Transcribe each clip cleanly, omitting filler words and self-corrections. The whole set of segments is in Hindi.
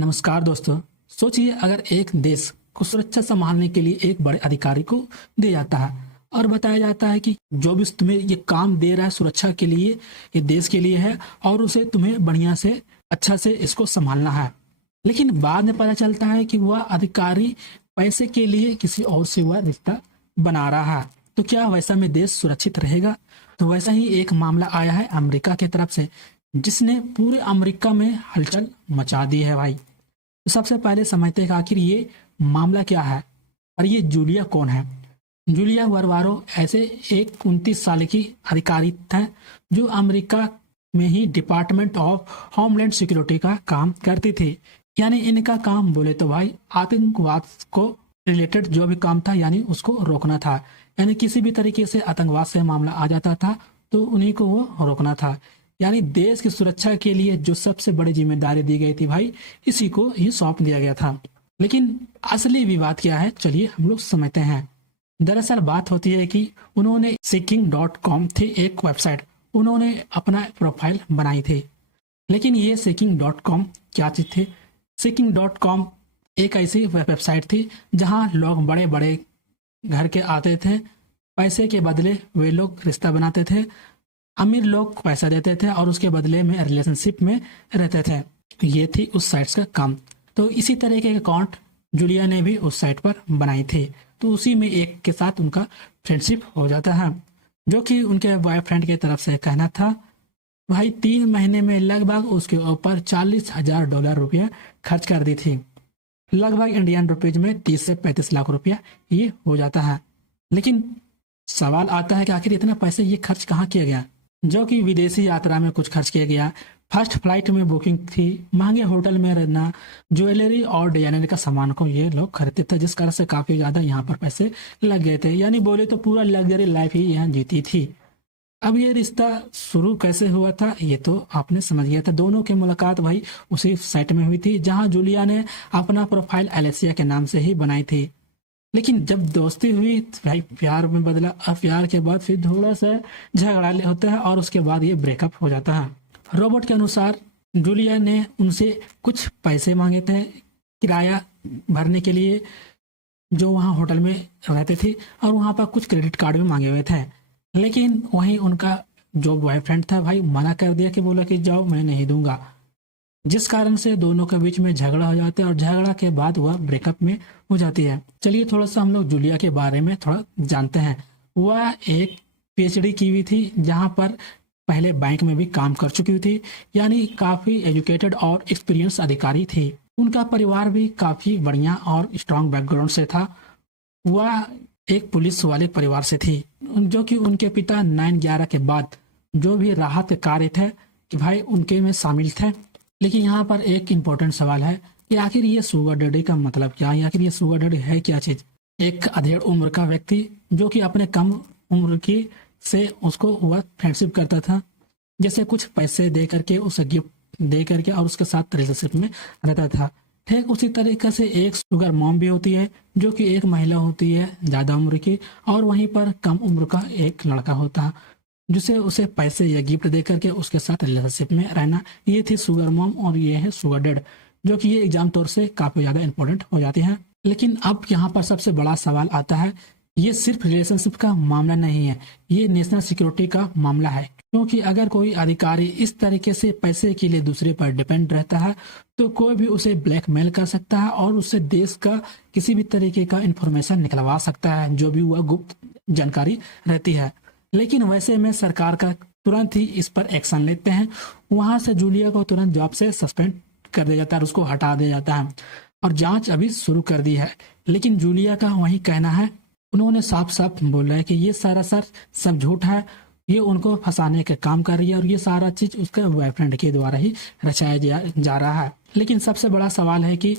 नमस्कार दोस्तों। सोचिए अगर एक देश को सुरक्षा संभालने के लिए एक बड़े अधिकारी को दिया जाता है और बताया जाता है कि जो भी तुम्हें ये काम दे रहा है सुरक्षा के लिए, ये देश के लिए है और उसे तुम्हें बढ़िया से अच्छा से इसको संभालना है। लेकिन बाद में पता चलता है कि वह अधिकारी पैसे के लिए किसी और से वह रिश्ता बना रहा है, तो क्या वैसा में देश सुरक्षित रहेगा? तो वैसा ही एक मामला आया है अमेरिका की तरफ से, जिसने पूरे अमेरिका में हलचल मचा दी है भाई। तो सबसे पहले समझते हैं कि आखिर ये मामला क्या है और ये जूलिया कौन है। जूलिया वर्वारो ऐसे एक 29 साल की अधिकारी थे जो अमेरिका में ही डिपार्टमेंट ऑफ होमलैंड सिक्योरिटी का काम करती थी। यानी इनका काम बोले तो भाई आतंकवाद को रिलेटेड जो भी काम था यानी उसको रोकना था। यानी किसी भी तरीके से आतंकवाद से मामला आ जाता था तो उन्हीं को वो रोकना था। यानी देश की सुरक्षा के लिए जो सबसे बड़ी जिम्मेदारी दी गई थी भाई, इसी को ही सौंप दिया गया था। लेकिन असली विवाद क्या है, चलिए हम लोग समझते हैं। दरअसल बात होती है कि उन्होंने seeking.com थी एक वेबसाइट, उन्होंने अपना प्रोफाइल बनाई थी। लेकिन ये seeking.com क्या चीज थी? seeking.com एक ऐसी वेबसाइट थी जहां लोग बड़े बड़े घर के आते थे, पैसे के बदले वे लोग रिश्ता बनाते थे। अमीर लोग पैसा देते थे और उसके बदले में रिलेशनशिप में रहते थे। ये थी उस साइट का काम। तो इसी तरह के अकाउंट जूलिया ने भी उस साइट पर बनाई थी। तो उसी में एक के साथ उनका फ्रेंडशिप हो जाता है, जो कि उनके बॉयफ्रेंड की तरफ से कहना था। भाई 3 महीने में लगभग उसके ऊपर $40,000 रुपया खर्च कर दी थी। लगभग इंडियन रुपीज में 30 से 35 लाख रुपया ये हो जाता है। लेकिन सवाल आता है कि आखिर इतना पैसे ये खर्च कहाँ किया गया? जो कि विदेशी यात्रा में कुछ खर्च किया गया, फर्स्ट फ्लाइट में बुकिंग थी, महंगे होटल में रहना, ज्वेलरी और डिजाइनर का सामान को ये लोग खरीदते थे, जिस कारण से काफी ज्यादा यहाँ पर पैसे लग गए थे। यानी बोले तो पूरा लग्जरी लाइफ ही यहाँ जीती थी। अब ये रिश्ता शुरू कैसे हुआ था ये तो आपने समझ गया था। दोनों की मुलाकात भाई उसी साइट में हुई थी जहाँ जूलिया ने अपना प्रोफाइल एलेसिया के नाम से ही बनाई थी। लेकिन जब दोस्ती हुई भाई प्यार में बदला और प्यार के बाद फिर थोड़ा सा झगड़ा होता है और उसके बाद ये ब्रेकअप हो जाता है। रॉबर्ट के अनुसार जूलिया ने उनसे कुछ पैसे मांगे थे किराया भरने के लिए, जो वहाँ होटल में रहते थे, और वहाँ पर कुछ क्रेडिट कार्ड भी मांगे हुए थे। लेकिन वहीं उनका जो बॉयफ्रेंड था भाई मना कर दिया कि बोला कि जाओ मैं नहीं दूंगा, जिस कारण से दोनों के बीच में झगड़ा हो जाता है और झगड़ा के बाद वह ब्रेकअप में हो जाती है। चलिए थोड़ा सा हम लोग जूलिया के बारे में थोड़ा जानते हैं। वह एक पीएचडी की हुई थी, जहां पर पहले बैंक में भी काम कर चुकी थी, यानी काफी एजुकेटेड और एक्सपीरियंस अधिकारी थी। उनका परिवार भी काफी बढ़िया और स्ट्रांग बैकग्राउंड से था। वह एक पुलिस वाले परिवार से थी, जो कि उनके पिता 9/11 के बाद जो भी राहत कार्य थे कि भाई उनके में शामिल थे। लेकिन यहाँ पर एक इम्पोर्टेंट सवाल है कि आखिर ये शुगर डैडी का मतलब क्या है? आखिर ये शुगर डैडी है क्या चीज? एक अधेड़ उम्र का व्यक्ति जो कि अपने कम उम्र की से उसको वह फ्रेंडशिप करता था, जैसे कुछ पैसे दे करके, उसे गिफ्ट दे करके और उसके साथ रिलेशनशिप में रहता था। ठीक उसी तरीके से एक शुगर मॉम भी होती है, जो कि एक महिला होती है ज्यादा उम्र की, और वहीं पर कम उम्र का एक लड़का होता है जिसे उसे पैसे या गिफ्ट दे करके उसके साथ रिलेशनशिप में रहना। ये थी शुगर मॉम और ये है शुगर डैड, जो कि ये एग्जाम तौर से काफी ज्यादा इंपॉर्टेंट हो जाती है। लेकिन अब यहाँ पर सबसे बड़ा सवाल आता है, ये सिर्फ रिलेशनशिप का मामला नहीं है, ये नेशनल सिक्योरिटी का मामला है। क्योंकि अगर कोई अधिकारी इस तरीके से पैसे के लिए दूसरे पर डिपेंड रहता है तो कोई भी उसे ब्लैकमेल कर सकता है और उससे देश का किसी भी तरीके का इंफॉर्मेशन निकलवा सकता है, जो भी वह गुप्त जानकारी रहती है। लेकिन वैसे में सरकार का तुरंत ही इस पर एक्शन लेते हैं। वहां से जूलिया को तुरंत जॉब से सस्पेंड कर दिया जाता है, उसको हटा दिया जाता है और जांच अभी शुरू कर दी है। लेकिन जूलिया का वही कहना है, उन्होंने साफ साफ बोला है कि ये सारा सब झूठ है, ये उनको फंसाने का काम कर रही है और ये सारा चीज उसके बॉयफ्रेंड के द्वारा ही रचाया जा रहा है। लेकिन सबसे बड़ा सवाल है कि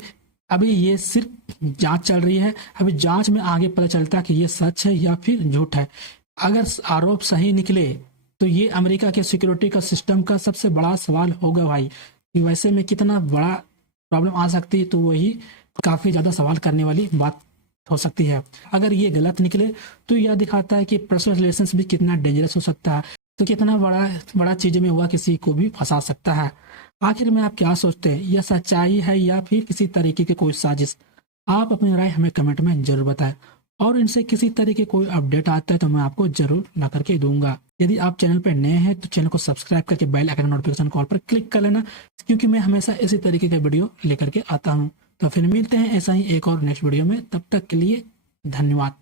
अभी ये सिर्फ जांच चल रही है, अभी जांच में आगे पता चलता है कि ये सच है या फिर झूठ है। अगर आरोप सही निकले तो ये अमेरिका के सिक्योरिटी का सिस्टम का सबसे बड़ा सवाल होगा भाई, कि वैसे में कितना बड़ा प्रॉब्लम आ सकती है, तो वही काफी ज्यादा सवाल करने वाली बात हो सकती है। अगर ये गलत निकले तो यह दिखाता है कि पर्सनल रिलेशंस भी कितना डेंजरस हो सकता है, तो कितना बड़ा चीज में वह किसी को भी फंसा सकता है। आखिर में आप क्या सोचते हैं, यह सच्चाई है या फिर किसी तरीके की कोई साजिश? आप अपनी राय हमें कमेंट में जरूर बताएं। और इनसे किसी तरीके कोई अपडेट आता है तो मैं आपको जरूर ला करके दूंगा। यदि आप चैनल पर नए हैं तो चैनल को सब्सक्राइब करके बेल आइकन नोटिफिकेशन कॉल पर क्लिक कर लेना, क्योंकि मैं हमेशा इसी तरीके के वीडियो लेकर के आता हूँ। तो फिर मिलते हैं ऐसा ही एक और नेक्स्ट वीडियो में, तब तक के लिए धन्यवाद।